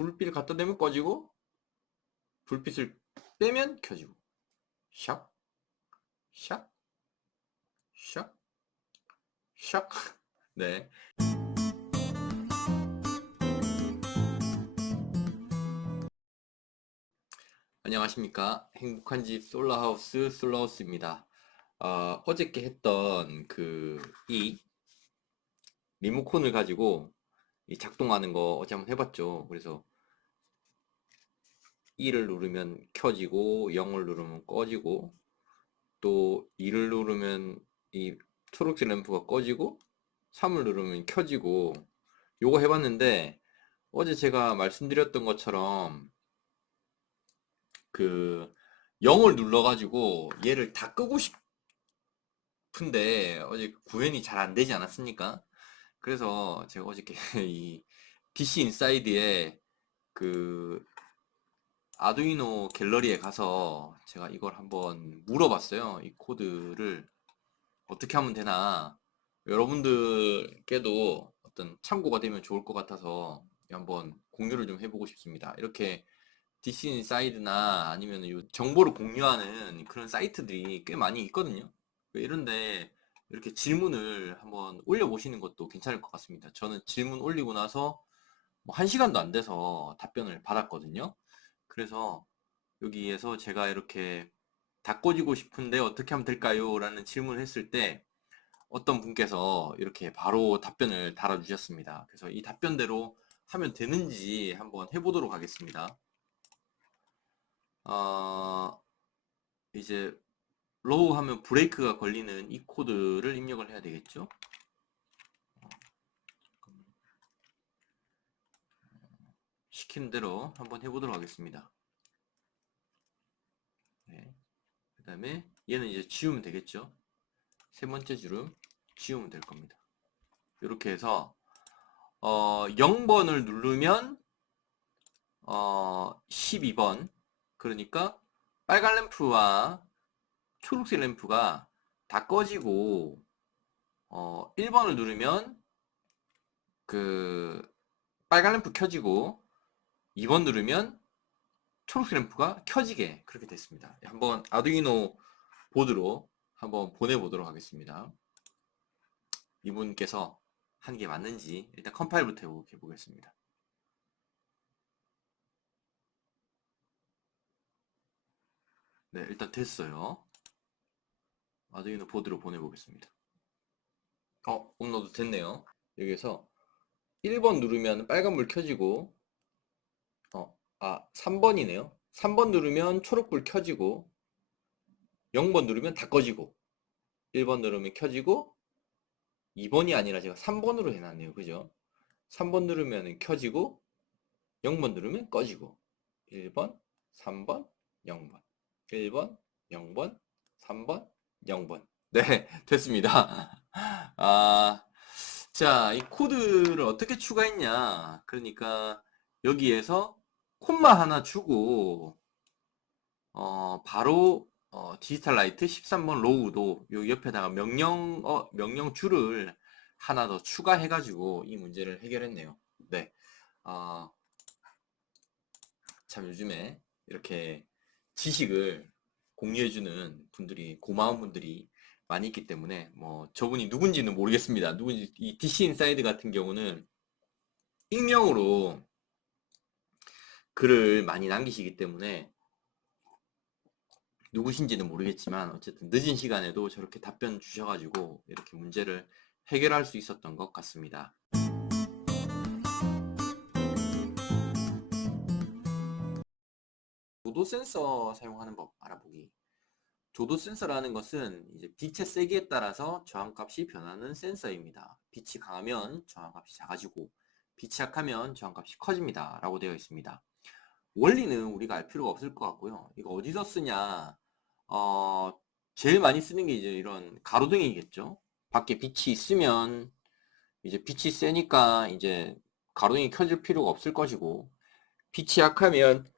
불빛을 갖다 대면 꺼지고 불빛을 빼면 켜지고 샥 샥, 샥, 샥. 네. 안녕하십니까. 행복한 집 솔라하우스 솔라하우스입니다. 어, 어저께 했던 그, 이 리모컨을 가지고 이 작동하는 거 어제 한번 해봤죠. 그래서 1을 누르면 켜지고 0을 누르면 꺼지고 또 2를 누르면 이 초록색 램프가 꺼지고 3을 누르면 켜지고 요거 해봤는데 어제 제가 말씀드렸던 것처럼 그 0을 눌러가지고 얘를 다 끄고 싶은데 어제 구현이 잘 안 되지 않았습니까? 그래서 제가 어저께 이 DC 인사이드에 그 아두이노 갤러리에 가서 제가 이걸 한번 물어봤어요. 이 코드를 어떻게 하면 되나. 여러분들께도 어떤 참고가 되면 좋을 것 같아서 한번 공유를 좀 해보고 싶습니다. 이렇게 DC 인사이드나 아니면 요 정보를 공유하는 그런 사이트들이 꽤 많이 있거든요. 이런데 이렇게 질문을 한번 올려보시는 것도 괜찮을 것 같습니다. 저는 질문 올리고 나서 뭐 한 시간도 안 돼서 답변을 받았거든요. 그래서 여기에서 제가 이렇게 다 꺼지고 싶은데 어떻게 하면 될까요? 라는 질문을 했을 때 어떤 분께서 이렇게 바로 답변을 달아주셨습니다. 그래서 이 답변대로 하면 되는지 한번 해보도록 하겠습니다. 어, 이제 로우 하면 브레이크가 걸리는 이 코드를 입력을 해야 되겠죠? 시키는 대로 한번 해보도록 하겠습니다. 네. 그 다음에 얘는 이제 지우면 되겠죠? 세 번째 줄은 지우면 될 겁니다. 이렇게 해서 어, 0번을 누르면 어, 12번 그러니까 빨간 램프와 초록색 램프가 다 꺼지고 어, 1번을 누르면 그 빨간 램프 켜지고 2번 누르면 초록색 램프가 켜지게 그렇게 됐습니다. 한번 아두이노 보드로 한번 보내보도록 하겠습니다. 이분께서 한 게 맞는지 일단 컴파일부터 해보게 보겠습니다. 네, 일단 됐어요. 아두이노 보드로 보내보겠습니다. 어, 업로드 됐네요. 여기서 1번 누르면 빨간불 켜지고 어, 아, 3번이네요. 3번 누르면 초록불 켜지고 0번 누르면 다 꺼지고 1번 누르면 켜지고 2번이 아니라 제가 3번으로 해놨네요. 그죠? 3번 누르면 켜지고 0번 누르면 꺼지고 1번, 3번, 0번 1번, 0번, 3번, 0번 네, 됐습니다. 아, 자, 이 코드를 어떻게 추가했냐. 그러니까 여기에서 콤마 하나 주고 어, 바로 어, 디지털 라이트 13번 로우도 요 옆에다가 명령 어, 명령 줄을 하나 더 추가해 가지고 이 문제를 해결했네요. 네. 어, 참 요즘에 이렇게 지식을 공유해 주는 분들이 고마운 분들이 많이 있기 때문에 뭐 저분이 누군지는 모르겠습니다. 누군지 이 DC 인사이드 같은 경우는 익명으로 글을 많이 남기시기 때문에 누구신지는 모르겠지만 어쨌든 늦은 시간에도 저렇게 답변 주셔가지고 이렇게 문제를 해결할 수 있었던 것 같습니다. 조도 센서 사용하는 법 알아보기. 조도 센서라는 것은 이제 빛의 세기에 따라서 저항값이 변하는 센서입니다. 빛이 강하면 저항값이 작아지고 빛이 약하면 저항값이 커집니다. 라고 되어 있습니다. 원리는 우리가 알 필요가 없을 것 같고요. 이거 어디서 쓰냐? 어, 제일 많이 쓰는 게 이제 이런 가로등이겠죠. 밖에 빛이 있으면 이제 빛이 세니까 이제 가로등이 켜질 필요가 없을 것이고 빛이 약하면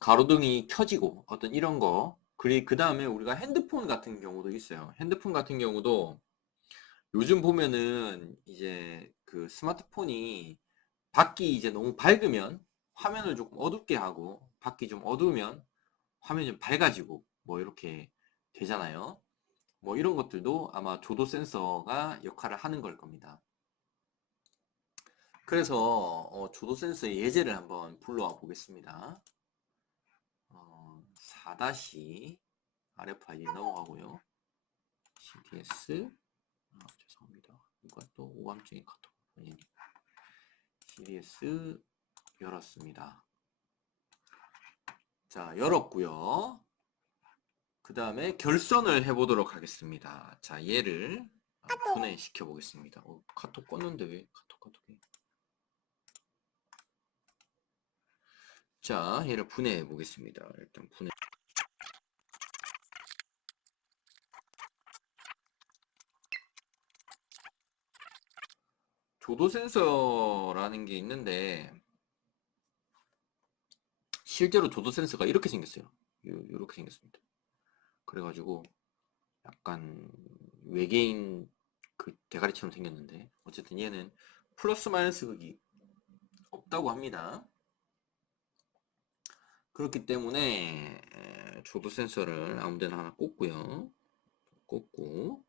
가로등이 켜지고 어떤 이런 거 그리 그 다음에 우리가 핸드폰 같은 경우도 있어요. 핸드폰 같은 경우도 요즘 보면은 이제 그 스마트폰이 밖이 이제 너무 밝으면 화면을 조금 어둡게 하고 밖이 좀 어두우면 화면이 좀 밝아지고 뭐 이렇게 되잖아요. 뭐 이런 것들도 아마 조도 센서가 역할을 하는 걸 겁니다. 그래서 어, 조도 센서의 예제를 한번 불러와 보겠습니다. 어, 4- RFID 넘어가고요. CDS 아, 죄송합니다. 이것도 오감증이 카톡 본인이 CDS 열었습니다. 자 열었고요. 그 다음에 결선을 해보도록 하겠습니다. 자 얘를 분해시켜 보겠습니다. 어, 카톡 껐는데 왜 카톡 카톡이 자 얘를 분해해 보겠습니다. 일단 분해 조도 센서라는 게 있는데 실제로 조도 센서가 이렇게 생겼어요. 이렇게 생겼습니다. 그래가지고 약간 외계인 그 대가리처럼 생겼는데 어쨌든 얘는 플러스 마이너스 극이 없다고 합니다. 그렇기 때문에 조도 센서를 아무데나 하나 꽂고요. 꽂고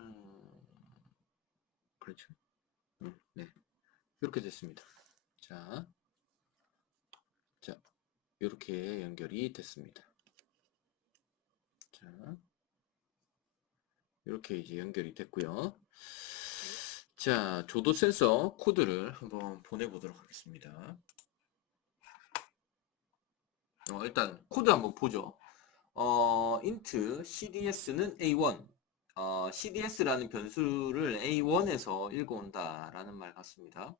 음, 그렇죠. 음, 네. 이렇게 됐습니다. 자, 자, 이렇게 연결이 됐습니다. 자, 이렇게 이제 연결이 됐고요. 자, 조도 센서 코드를 한번 보내보도록 하겠습니다. 어, 일단 코드 한번 보죠. 어, int cds는 a1, 어, cds라는 변수를 a1에서 읽어온다라는 말 같습니다.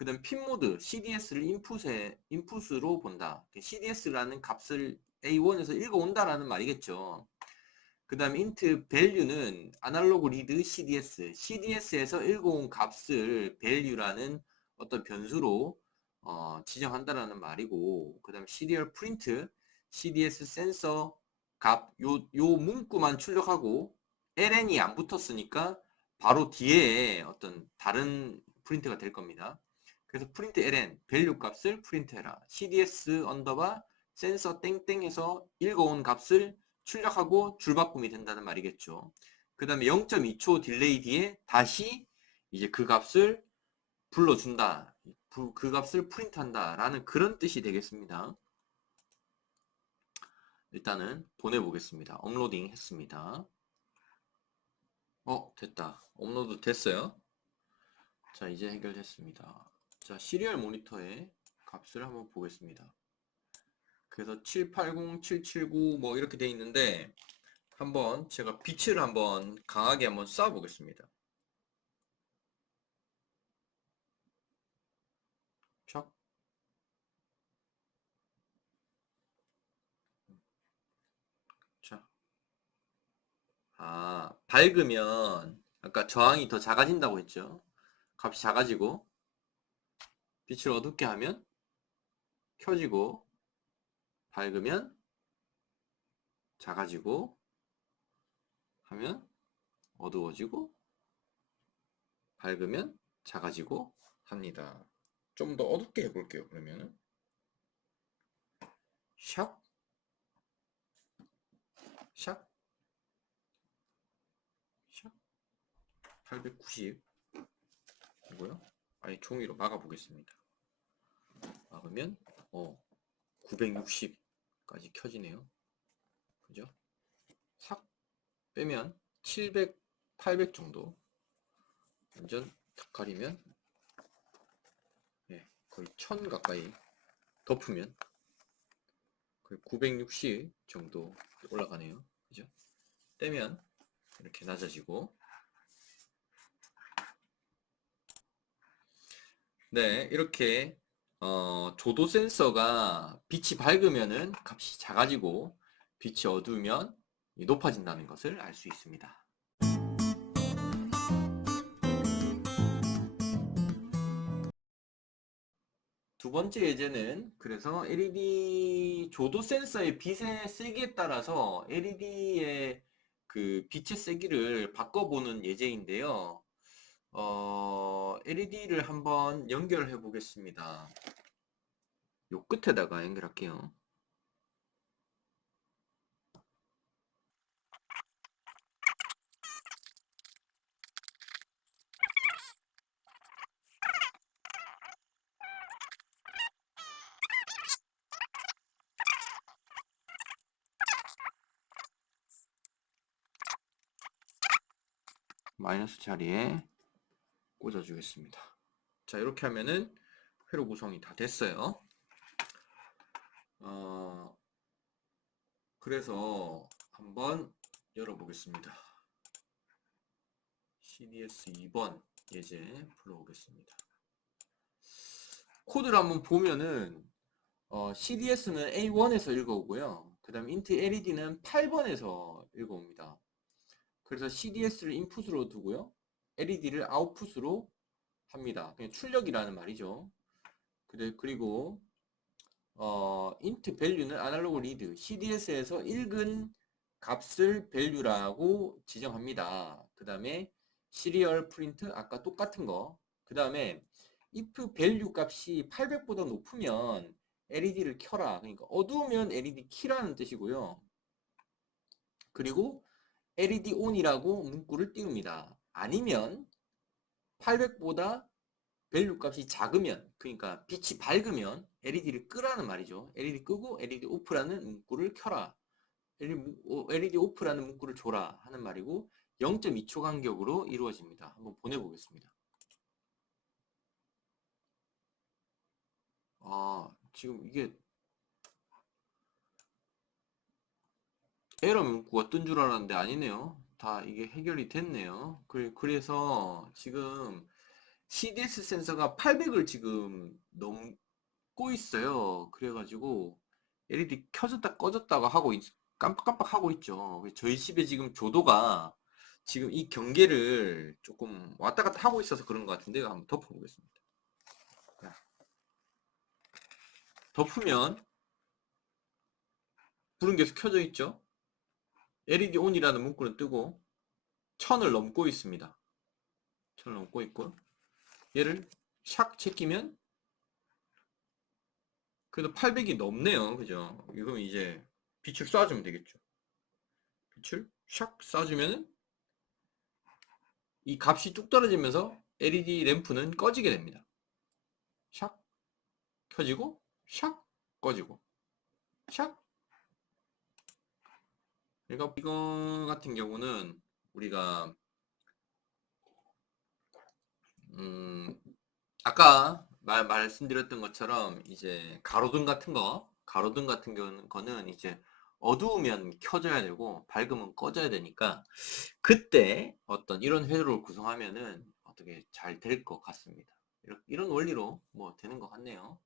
그 다음 핀 모드 cds를 인풋에 인풋으로 본다. cds라는 값을 a1에서 읽어온다라는 말이겠죠. 그 다음 int value는 아날로그 리드 cds, cds에서 읽어온 값을 value라는 어떤 변수로 어, 지정한다라는 말이고, 그 다음 serial print, cds 센서 값, 요, 요 문구만 출력하고 ln이 안 붙었으니까 바로 뒤에 어떤 다른 프린트가 될 겁니다. 그래서 프린트 ln 밸류 값을 프린트해라. cds 언더바 센서 땡땡에서 읽어온 값을 출력하고 줄바꿈이 된다는 말이겠죠. 그 다음에 0.2초 딜레이 뒤에 다시 이제 그 값을 불러준다. 그 값을 프린트한다. 라는 그런 뜻이 되겠습니다. 일단은 보내보겠습니다. 업로딩 했습니다. 어, 됐다. 업로드 됐어요. 자, 이제 해결됐습니다. 자, 시리얼 모니터의 값을 한번 보겠습니다. 그래서 780, 779 뭐 이렇게 돼 있는데 한번 제가 빛을 한번 강하게 한번 쏴 보겠습니다. 촥. 자. 아, 밝으면 아까 저항이 더 작아진다고 했죠. 값이 작아지고 빛을 어둡게 하면 켜지고 밝으면 작아지고 하면 어두워지고 밝으면 작아지고 합니다. 좀 더 어둡게 해볼게요. 그러면은 샥 샥 샥 890 이고요. 아니 종이로 막아 보겠습니다. 막으면 어 960까지 켜지네요. 그죠? 삭 빼면 700, 800 정도 완전 탁 가리면 예, 거의 1000 가까이 덮으면 거의 960 정도 올라가네요. 그죠? 떼면 이렇게 낮아지고 네, 이렇게 어, 조도 센서가 빛이 밝으면은 값이 작아지고 빛이 어두우면 높아진다는 것을 알 수 있습니다. 두 번째 예제는 그래서 LED 조도 센서의 빛의 세기에 따라서 LED의 그 빛의 세기를 바꿔보는 예제인데요. 어, LED를 한번 연결해 보겠습니다. 요 끝에다가 연결할게요. 마이너스 자리에 꽂아주겠습니다. 자, 이렇게 하면은 회로 구성이 다 됐어요. 어, 그래서 한번 열어보겠습니다. CDS 2번 예제 불러오겠습니다. 코드를 한번 보면은 어, CDS는 A1에서 읽어오고요. 그 다음 인트 LED는 8번에서 읽어옵니다. 그래서 CDS를 인풋으로 두고요. LED를 아웃풋으로 합니다. 그냥 출력이라는 말이죠. 그리고 어, int value는 아날로그 리드 CDS에서 읽은 값을 value라고 지정합니다. 그 다음에 시리얼 프린트 아까 똑같은 거. 그 다음에 if value 값이 800보다 높으면 LED를 켜라. 그러니까 어두우면 LED 키라는 뜻이고요. 그리고 LED on이라고 문구를 띄웁니다. 아니면 800보다 밸류 값이 작으면 그러니까 빛이 밝으면 LED를 끄라는 말이죠. LED 끄고 LED 오프라는 문구를 켜라. LED 오프라는 문구를 줘라 하는 말이고 0.2초 간격으로 이루어집니다. 한번 보내보겠습니다. 아 지금 이게 에러 문구가 뜬 줄 알았는데 아니네요. 다 이게 해결이 됐네요. 그래- 그래서 지금 CDS 센서가 800을 지금 넘고 있어요. 그래가지고 LED 켜졌다 꺼졌다가 하고 있, 깜빡깜빡 하고 있죠. 저희 집에 지금 조도가 지금 이 경계를 조금 왔다 갔다 하고 있어서 그런 것 같은데 한번 덮어보겠습니다. 자, 덮으면 불은 계속 켜져 있죠. LED ON이라는 문구는 뜨고 천을 넘고 있습니다. 천을 넘고 있고 얘를 샥 제끼면 그래도 800이 넘네요. 그죠? 이거 이제 빛을 쏴주면 되겠죠. 빛을 샥 쏴주면은 이 값이 뚝 떨어지면서 LED 램프는 꺼지게 됩니다. 샥 켜지고 샥 꺼지고 샥 그러니까 이거 같은 경우는 우리가 음 아까 말, 말씀드렸던 것처럼 이제 가로등 같은 거 가로등 같은 거는 이제 어두우면 켜져야 되고 밝으면 꺼져야 되니까 그때 어떤 이런 회로를 구성하면은 어떻게 잘 될 것 같습니다. 이런, 이런 원리로 뭐 되는 것 같네요.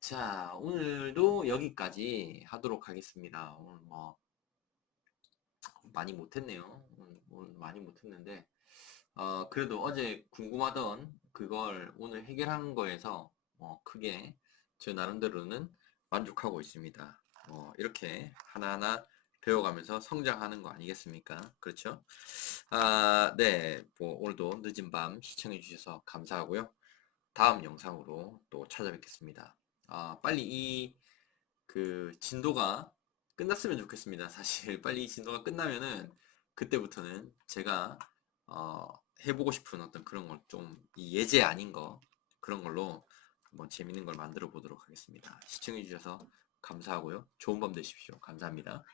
자 오늘도 여기까지 하도록 하겠습니다. 오늘 뭐 많이 못했네요. 오늘, 오늘 많이 못했는데 어, 그래도 어제 궁금하던 그걸 오늘 해결한 거에서 뭐 크게 저 나름대로는 만족하고 있습니다. 어, 이렇게 하나하나 배워가면서 성장하는 거 아니겠습니까? 그렇죠? 아, 네. 뭐 오늘도 늦은 밤 시청해 주셔서 감사하고요. 다음 영상으로 또 찾아뵙겠습니다. 아, 빨리 이 그 진도가 끝났으면 좋겠습니다. 사실 빨리 이 진도가 끝나면은 그때부터는 제가 어, 해보고 싶은 어떤 그런 걸 좀 예제 아닌 거 그런 걸로 한번 재밌는 걸 만들어 보도록 하겠습니다. 시청해 주셔서 감사하고요. 좋은 밤 되십시오. 감사합니다.